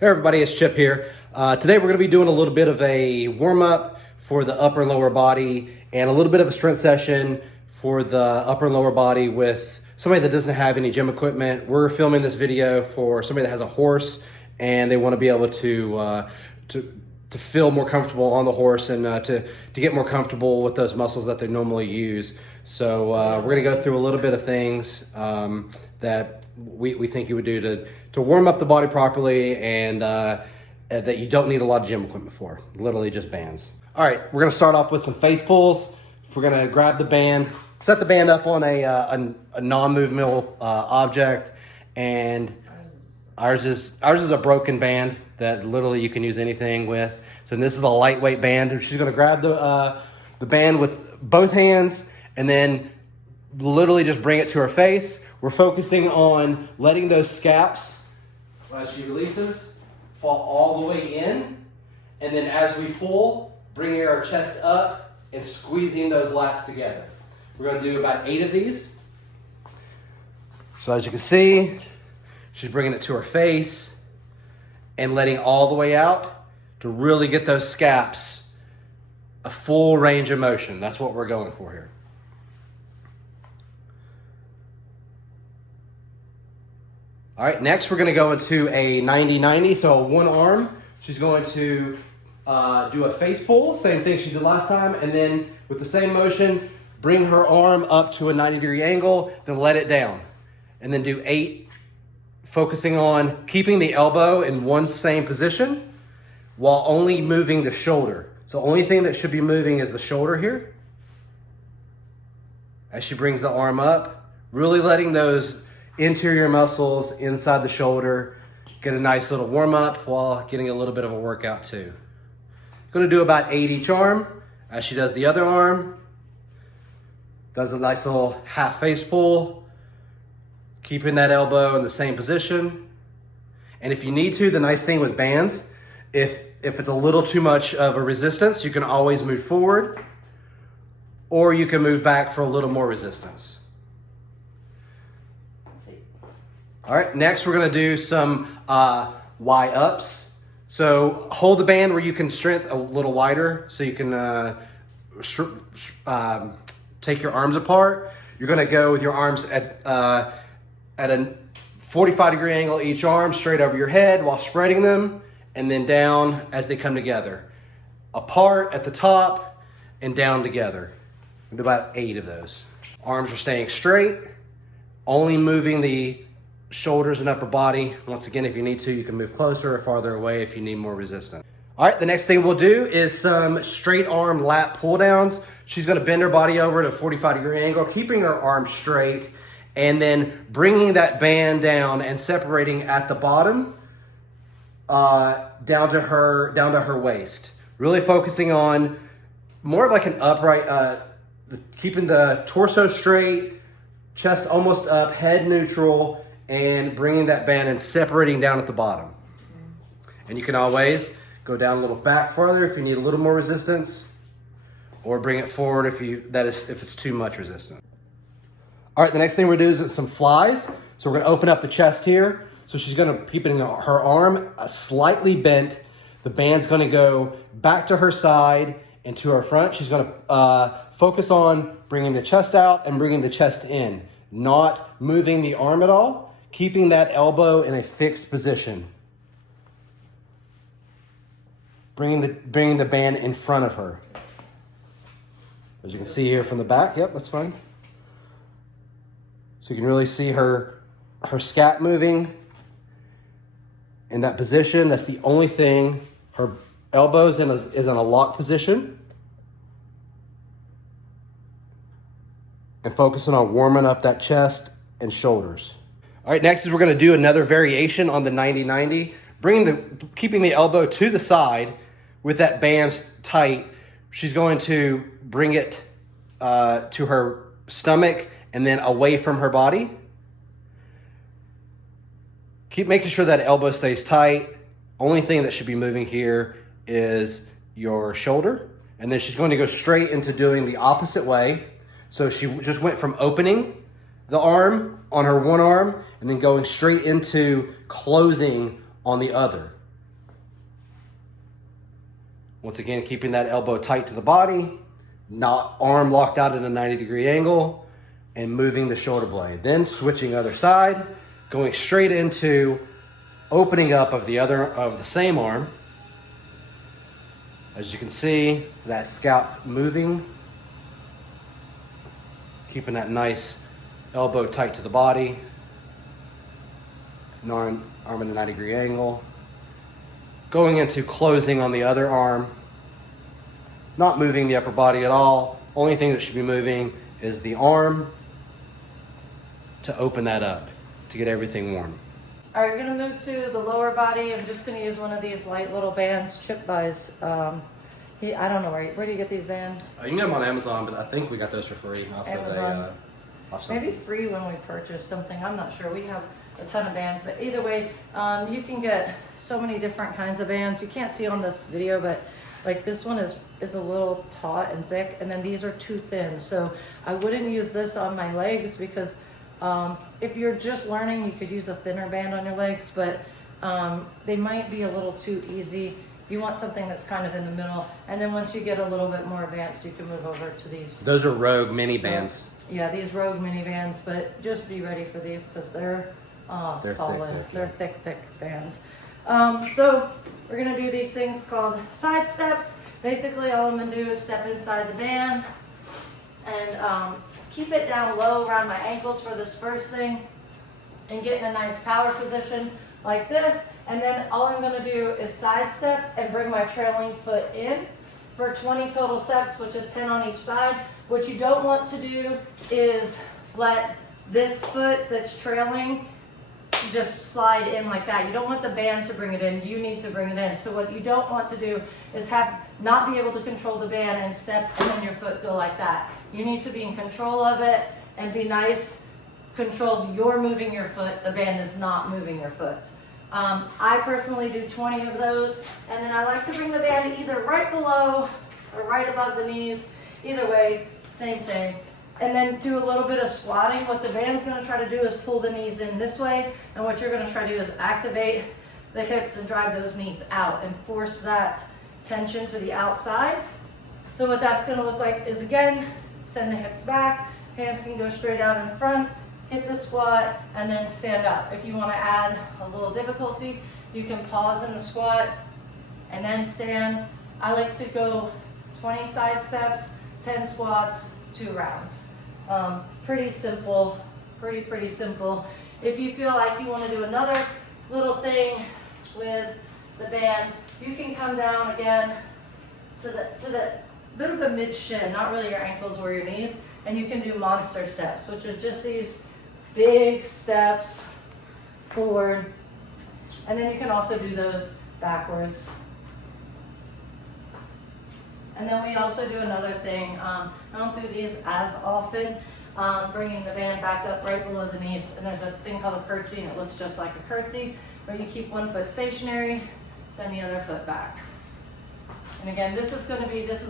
Hey everybody, it's Chip here. Today we're going to be doing a little bit of a warm-up for the upper and lower body and a little bit of a strength session for the upper and lower body with somebody that doesn't have any gym equipment. We're filming this video for somebody that has a horse and they want to be able to feel more comfortable on the horse and to get more comfortable with those muscles that they normally use. So we're going to go through a little bit of things that we think you would do to warm up the body properly and that you don't need a lot of gym equipment for, literally just bands. All right, we're gonna start off with some face pulls. We're gonna grab the band, set the band up on a non-movable object, and ours is a broken band that literally you can use anything with. So this is a lightweight band. She's gonna grab the band with both hands and then literally just bring it to her face. We're focusing on letting those scaps, as she releases, fall all the way in. And then as we pull, bringing our chest up and squeezing those lats together. We're gonna do about 8 of these. So as you can see, she's bringing it to her face and letting all the way out to really get those scaps a full range of motion. That's what we're going for here. All right, next we're gonna go into a 90-90, so one arm. She's going to do a face pull, same thing she did last time, and then with the same motion, bring her arm up to a 90-degree angle, then let it down. And then do 8, focusing on keeping the elbow in one same position while only moving the shoulder. So the only thing that should be moving is the shoulder here. As she brings the arm up, really letting those interior muscles inside the shoulder get a nice little warm up while getting a little bit of a workout too. Going to do about 8 each arm. As she does the other arm, does a nice little half face pull, keeping that elbow in the same position. And if you need to, the nice thing with bands, if it's a little too much of a resistance, you can always move forward or you can move back for a little more resistance. All right, next we're gonna do some Y-ups. So hold the band where you can strength a little wider so you can take your arms apart. You're gonna go with your arms at a 45-degree angle each arm, straight over your head while spreading them, and then down as they come together. Apart at the top and down together. We'll do about 8 of those. Arms are staying straight, only moving the shoulders and upper body. Once again, if you need to, you can move closer or farther away if you need more resistance. All right, the next thing we'll do is some straight arm lat pull downs. She's gonna bend her body over at a 45-degree angle, keeping her arms straight, and then bringing that band down and separating at the bottom down to her waist. Really focusing on more of like an upright, keeping the torso straight, chest almost up, head neutral, and bringing that band and separating down at the bottom. And you can always go down a little back farther if you need a little more resistance, or bring it forward if it's too much resistance. All right, the next thing we're gonna do is some flies. So we're gonna open up the chest here. So she's gonna keep it in her arm slightly bent. The band's gonna go back to her side and to her front. She's gonna focus on bringing the chest out and bringing the chest in, not moving the arm at all. Keeping that elbow in a fixed position. Bringing the band in front of her. As you can see here from the back, yep, that's fine. So you can really see her scat moving in that position. That's the only thing. Her elbows is in a locked position. And focusing on warming up that chest and shoulders. All right, next is we're gonna do another variation on the 90-90, keeping the elbow to the side with that band tight. She's going to bring it to her stomach and then away from her body. Keep making sure that elbow stays tight. Only thing that should be moving here is your shoulder. And then she's going to go straight into doing the opposite way. So she just went from opening the arm on her one arm and then going straight into closing on the other. Once again, keeping that elbow tight to the body, not arm locked out at a 90-degree angle, and moving the shoulder blade. Then switching other side, going straight into opening up of the same arm. As you can see, that scalp moving, keeping that nice elbow tight to the body, arm at a 90-degree angle. Going into closing on the other arm, not moving the upper body at all. Only thing that should be moving is the arm to open that up, to get everything warm. All right, we're gonna move to the lower body. I'm just gonna use one of these light little bands, Chip buys. I don't know, where do you get these bands? You can get them on Amazon, but I think we got those for free. Amazon. Maybe free when we purchase something, I'm not sure. We have a ton of bands, but either way, you can get so many different kinds of bands. You can't see on this video, but like this one is a little taut and thick, and then these are too thin. So I wouldn't use this on my legs because if you're just learning, you could use a thinner band on your legs, but they might be a little too easy. You want something that's kind of in the middle, and then once you get a little bit more advanced, you can move over to these. Those are Rogue mini bands. Yeah, these Rogue mini bands, but just be ready for these because they're solid. They're thick bands. So we're gonna do these things called side steps. Basically, all I'm gonna do is step inside the band and keep it down low around my ankles for this first thing and get in a nice power position like this. And then all I'm gonna do is side step and bring my trailing foot in for 20 total steps, which is 10 on each side. What you don't want to do is let this foot that's trailing just slide in like that. You don't want the band to bring it in, you need to bring it in. So what you don't want to do is not be able to control the band and step and then your foot go like that. You need to be in control of it and be nice, controlled. You're moving your foot, the band is not moving your foot. I personally do 20 of those, and then I like to bring the band either right below or right above the knees. Either way, same. And then do a little bit of squatting. What the band's gonna try to do is pull the knees in this way, and what you're gonna try to do is activate the hips and drive those knees out and force that tension to the outside. So what that's gonna look like is, again, send the hips back, hands can go straight out in front, hit the squat, and then stand up. If you wanna add a little difficulty, you can pause in the squat and then stand. I like to go 20 side steps, 10 squats, 2 rounds. Pretty simple, pretty simple. If you feel like you want to do another little thing with the band, you can come down again to the bit of a mid shin, not really your ankles or your knees, and you can do monster steps, which is just these big steps forward, and then you can also do those backwards. And then we also do another thing. I don't do these as often, bringing the band back up right below the knees. And there's a thing called a curtsy, and it looks just like a curtsy, where you keep one foot stationary, send the other foot back. And again, this is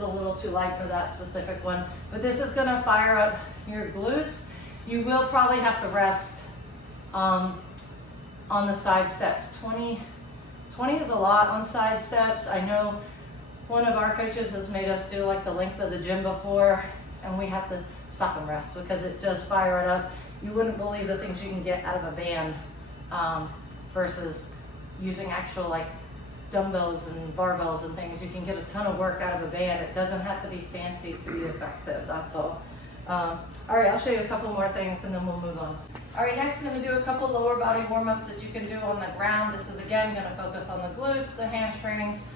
a little too light for that specific one, but this is gonna fire up your glutes. You will probably have to rest on the side steps. 20 is a lot on side steps. I know one of our coaches has made us do like the length of the gym before, and we have to stop and rest because it does fire it up. You wouldn't believe the things you can get out of a band versus using actual like dumbbells and barbells and things. You can get a ton of work out of a band. It doesn't have to be fancy to be effective, that's all. All right, I'll show you a couple more things and then we'll move on. All right, next I'm gonna do a couple lower body warm-ups that you can do on the ground. This is again gonna focus on the glutes, the hamstrings.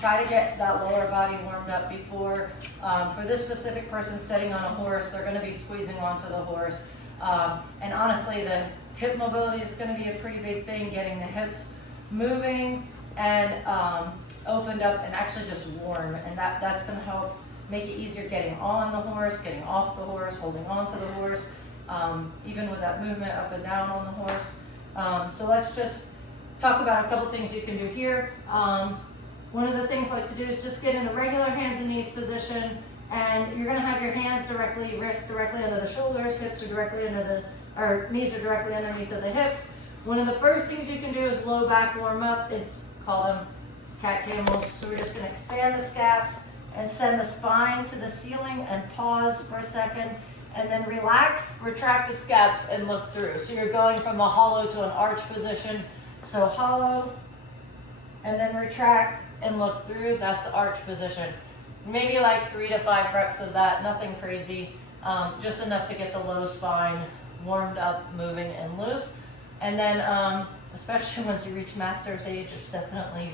Try to get that lower body warmed up before. For this specific person sitting on a horse, they're gonna be squeezing onto the horse. And honestly, the hip mobility is gonna be a pretty big thing, getting the hips moving and opened up and actually just warm. And that's gonna help make it easier getting on the horse, getting off the horse, holding on to the horse, even with that movement up and down on the horse. So let's just talk about a couple things you can do here. One of the things I like to do is just get in a regular hands and knees position, and you're gonna have your hands directly, wrists directly under the shoulders, hips are directly under or knees are directly underneath of the hips. One of the first things you can do is low back warm up. It's called cat camels. So we're just gonna expand the scaps and send the spine to the ceiling and pause for a second, and then relax, retract the scaps and look through. So you're going from a hollow to an arch position. So hollow, and then retract and look through, that's the arch position. Maybe like 3 to 5 reps of that, nothing crazy, just enough to get the low spine warmed up, moving and loose. And then, especially once you reach master's age, it's definitely,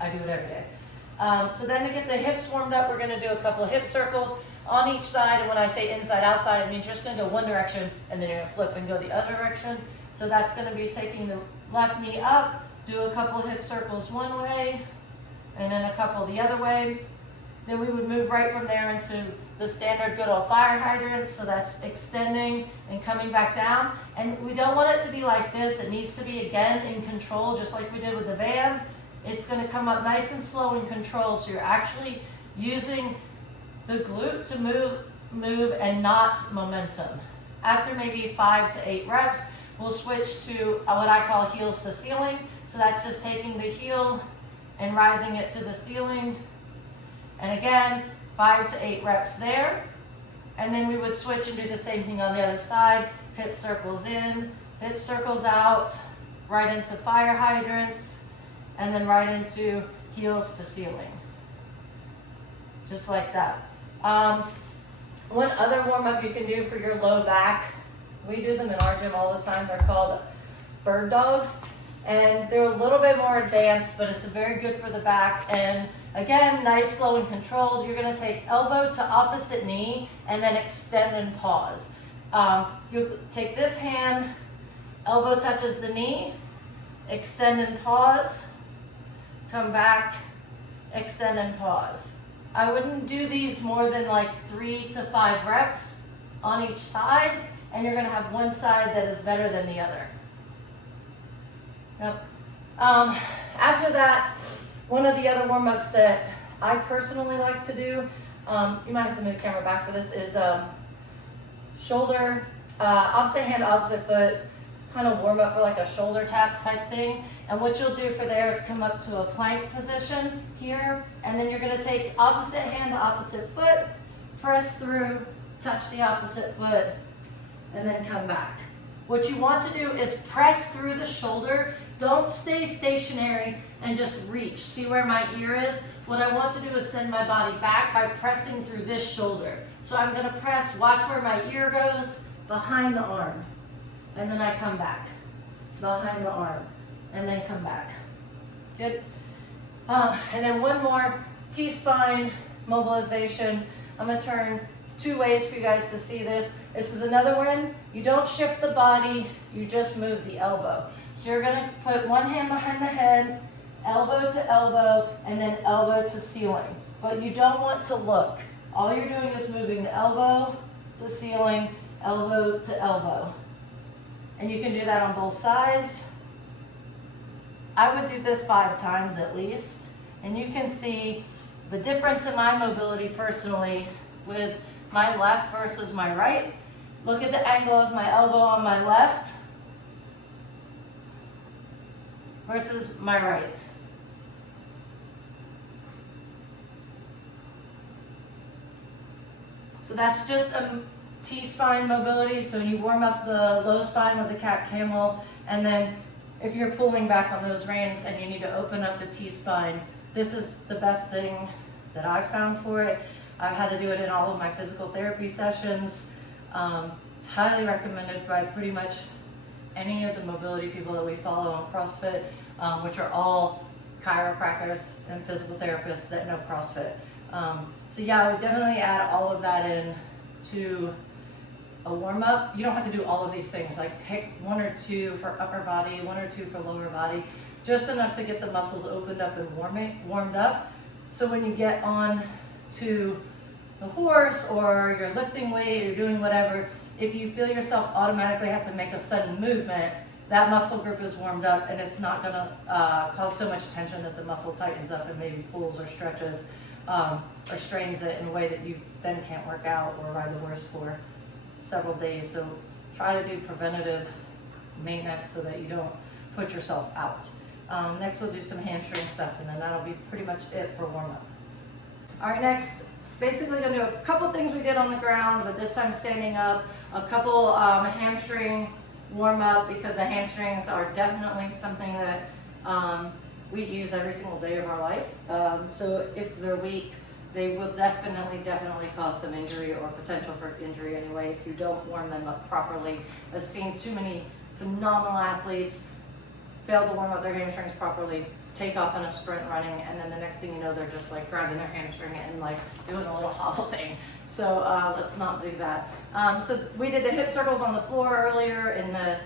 I do it every day. So then to get the hips warmed up, we're gonna do a couple of hip circles on each side. And when I say inside, outside, it means you're just gonna go one direction and then you're gonna flip and go the other direction. So that's gonna be taking the left knee up, do a couple of hip circles one way, and then a couple the other way. Then we would move right from there into the standard good old fire hydrant. So that's extending and coming back down. And we don't want it to be like this. It needs to be, again, in control, just like we did with the van. It's going to come up nice and slow and controlled. So you're actually using the glute to move and not momentum. After maybe 5 to 8 reps, we'll switch to what I call heels to ceiling. So that's just taking the heel and rising it to the ceiling. And again, 5 to 8 reps there. And then we would switch and do the same thing on the other side. Hip circles in, hip circles out, right into fire hydrants, and then right into heels to ceiling. Just like that. One other warm-up you can do for your low back, we do them in our gym all the time. They're called bird dogs. And they're a little bit more advanced, but it's very good for the back. And again, nice, slow, and controlled. You're gonna take elbow to opposite knee and then extend and pause. You take this hand, elbow touches the knee, extend and pause, come back, extend and pause. I wouldn't do these more than like 3 to 5 reps on each side, and you're gonna have one side that is better than the other. Yep. After that, one of the other warm-ups that I personally like to do, you might have to move the camera back for this, is shoulder, opposite hand, opposite foot, kind of warm up for like a shoulder taps type thing. And what you'll do for there is come up to a plank position here, and then you're gonna take opposite hand to opposite foot, press through, touch the opposite foot, and then come back. What you want to do is press through the shoulder. Don't stay stationary and just reach. See where my ear is? What I want to do is send my body back by pressing through this shoulder. So I'm gonna press, watch where my ear goes, behind the arm. And then I come back, behind the arm, and then come back. Good? And then one more, T-spine mobilization. I'm gonna turn 2 ways for you guys to see this. This is another one. You don't shift the body, you just move the elbow. So you're gonna put one hand behind the head, elbow to elbow, and then elbow to ceiling. But you don't want to look. All you're doing is moving the elbow to ceiling, elbow to elbow. And you can do that on both sides. I would do this 5 times at least. And you can see the difference in my mobility personally with my left versus my right. Look at the angle of my elbow on my left versus my right. So that's just a T-spine mobility. So you warm up the low spine with the cat camel, and then if you're pulling back on those reins and you need to open up the T-spine, this is the best thing that I've found for it. I've had to do it in all of my physical therapy sessions. It's highly recommended by pretty much any of the mobility people that we follow on CrossFit, which are all chiropractors and physical therapists that know CrossFit. So yeah, I would definitely add all of that in to a warm-up. You don't have to do all of these things, like pick 1 or 2 for upper body, 1 or 2 for lower body, just enough to get the muscles opened up and warmed up. So when you get on to the horse or you're lifting weight, you're doing whatever, if you feel yourself automatically have to make a sudden movement, that muscle group is warmed up and it's not gonna cause so much tension that the muscle tightens up and maybe pulls or stretches or strains it in a way that you then can't work out or ride the horse for several days. So try to do preventative maintenance so that you don't put yourself out. Next we'll do some hamstring stuff, and then that'll be pretty much it for warm up. All right, next, basically gonna do a couple things we did on the ground, but this time standing up. A couple hamstring warm up, because the hamstrings are definitely something that we use every single day of our life. So if they're weak, they will definitely cause some injury, or potential for injury anyway, if you don't warm them up properly. I've seen too many phenomenal athletes fail to warm up their hamstrings properly, take off in a sprint running, and then the next thing you know, they're just like grabbing their hamstring and like doing a little hobble thing. So let's not do that. So we did the hip circles on the floor earlier in the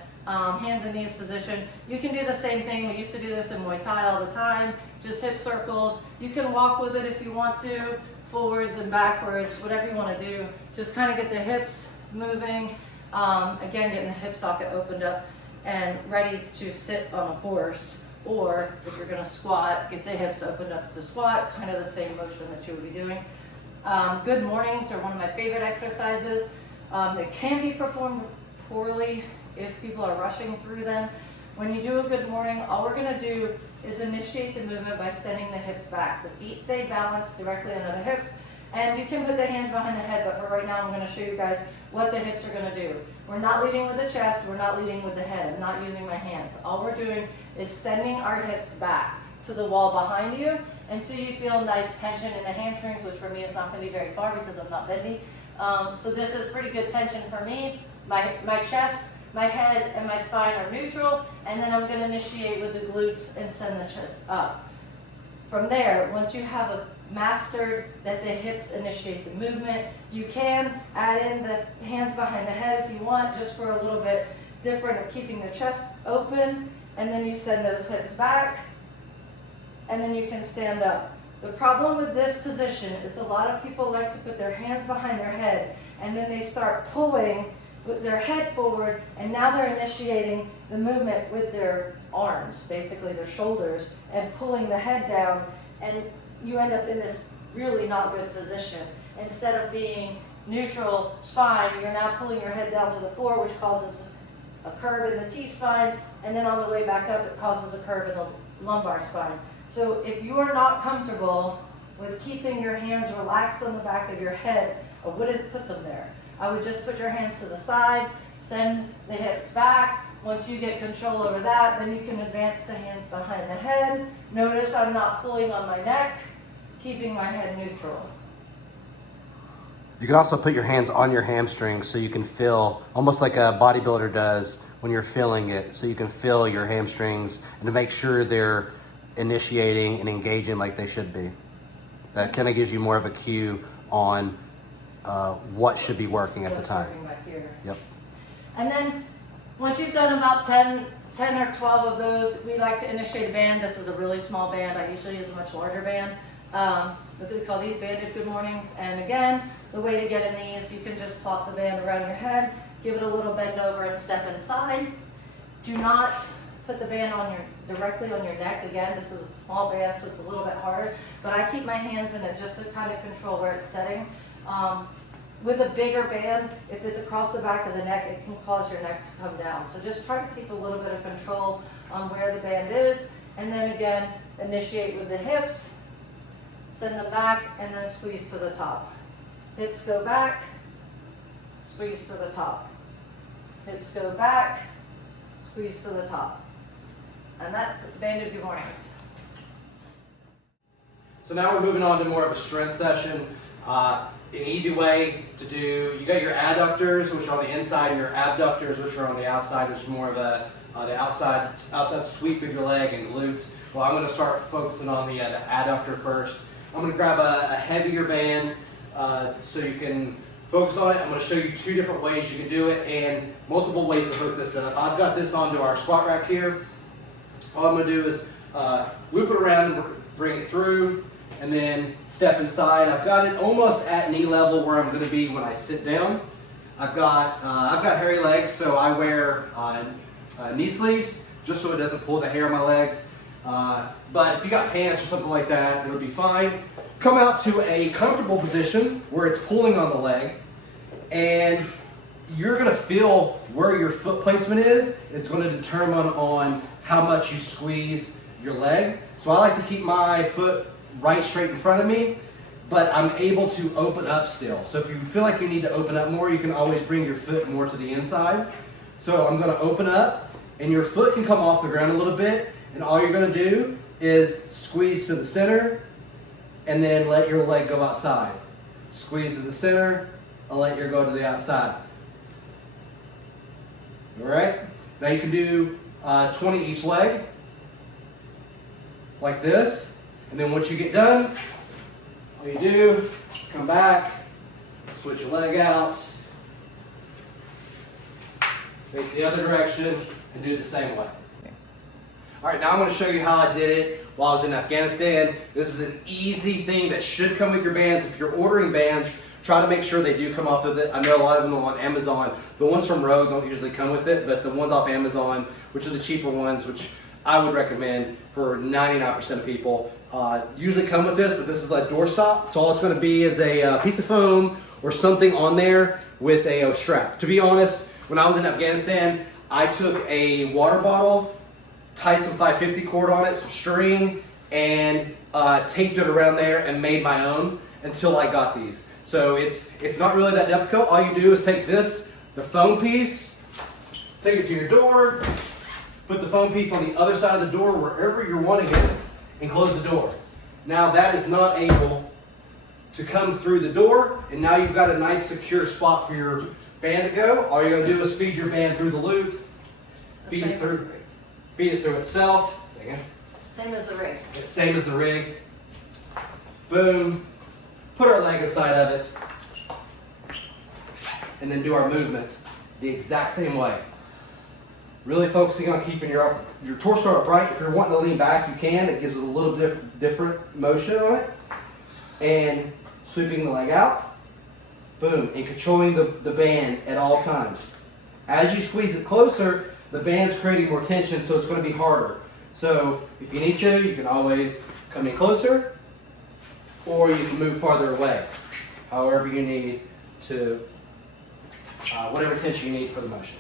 hands and knees position. You can do the same thing. We used to do this in Muay Thai all the time, just hip circles. You can walk with it if you want to, forwards and backwards, whatever you want to do. Just kind of get the hips moving. Again, getting the hip socket opened up and ready to sit on a horse, or if you're going to squat, get the hips opened up to squat, kind of the same motion that you would be doing. Good mornings are one of my favorite exercises. It can be performed poorly if people are rushing through them. When you do a good morning, all we're going to do is initiate the movement by sending the hips back. The feet stay balanced directly under the hips, and you can put the hands behind the head, but for right now I'm going to show you guys what the hips are going to do. We're not leading with the chest, we're not leading with the head. I'm not using my hands. All we're doing is sending our hips back to the wall behind you until you feel nice tension in the hamstrings, which for me is not going to be very far because I'm not bendy. So this is pretty good tension for me. My chest, my head, and my spine are neutral, and then I'm going to initiate with the glutes and send the chest up. From there, once you have mastered that the hips initiate the movement, you can add in the hands behind the head if you want, just for a little bit different of keeping the chest open, and then you send those hips back, and then you can stand up. The problem with this position is a lot of people like to put their hands behind their head, and then they start pulling with their head forward, and now they're initiating the movement with their arms, basically their shoulders, and pulling the head down, and you end up in this really not good position. Instead of being neutral spine, you're now pulling your head down to the floor, which causes a curve in the T-spine, and then on the way back up, it causes a curve in the lumbar spine. So if you are not comfortable with keeping your hands relaxed on the back of your head, I wouldn't put them there. I would just put your hands to the side, send the hips back. Once you get control over that, then you can advance the hands behind the head. Notice I'm not pulling on my neck, keeping my head neutral. You can also put your hands on your hamstrings so you can feel, almost like a bodybuilder does when you're feeling it, so you can feel your hamstrings and to make sure they're initiating and engaging like they should be. That kind of gives you more of a cue on what should be working at the time. Yep. And then once you've done about 10 or 12 of those, we like to initiate a band. This is a really small band. I usually use a much larger band. We call these banded good mornings. And again, the way to get in these, you can just plop the band around your head, give it a little bend over and step inside. Do not put the band directly on your neck. Again, this is a small band, so it's a little bit harder, but I keep my hands in it just to kind of control where it's setting. With a bigger band, if it's across the back of the neck, it can cause your neck to come down. So just try to keep a little bit of control on where the band is, and then again, initiate with the hips, send them back, and then squeeze to the top. Hips go back, squeeze to the top. Hips go back, squeeze to the top. And that's banded good mornings. So now we're moving on to more of a strength session. An easy way to do, you got your adductors, which are on the inside, and your abductors, which are on the outside, which is more of the outside sweep of your leg and glutes. Well, I'm going to start focusing on the adductor first. I'm going to grab a heavier band so you can focus on it. I'm going to show you two different ways you can do it and multiple ways to hook this up. I've got this onto our squat rack here. All I'm going to do is loop it around and bring it through, and then step inside. I've got it almost at knee level where I'm going to be when I sit down. I've got hairy legs, so I wear knee sleeves just so it doesn't pull the hair on my legs. But if you got pants or something like that, it'll be fine. Come out to a comfortable position where it's pulling on the leg, and you're going to feel where your foot placement is. It's going to determine on how much you squeeze your leg. So I like to keep my foot right straight in front of me, but I'm able to open up still. So if you feel like you need to open up more, you can always bring your foot more to the inside. So I'm gonna open up, and your foot can come off the ground a little bit, and all you're gonna do is squeeze to the center, and then let your leg go outside. Squeeze to the center, and let your go to the outside. All right? Now you can do 20 each leg, like this. And then once you get done, all you do is come back, switch your leg out, face the other direction, and do it the same way. All right, now I'm going to show you how I did it while I was in Afghanistan. This is an easy thing that should come with your bands. If you're ordering bands, try to make sure they do come off of it. I know a lot of them are on Amazon. The ones from Rogue don't usually come with it, but the ones off Amazon, which are the cheaper ones, which I would recommend for 99% of people, usually come with this, but this is a doorstop. So all it's going to be is a piece of foam or something on there with a strap. To be honest, when I was in Afghanistan, I took a water bottle, tied some 550 cord on it, some string, and taped it around there and made my own until I got these. So it's not really that difficult. All you do is take this, the foam piece, take it to your door, put the foam piece on the other side of the door wherever you're wanting it, and close the door. Now that is not able to come through the door, and now you've got a nice secure spot for your band to go. All you're going to do is feed your band through the loop, feed it through itself. Same as the rig. It's same as the rig. Boom. Put our leg inside of it, and then do our movement the exact same way. Really focusing on keeping your torso upright. If you're wanting to lean back, you can. It gives it a little different motion on it. And sweeping the leg out. Boom. And controlling the band at all times. As you squeeze it closer, the band's creating more tension, so it's going to be harder. So if you need to, you can always come in closer, or you can move farther away, however you need to, whatever tension you need for the motion.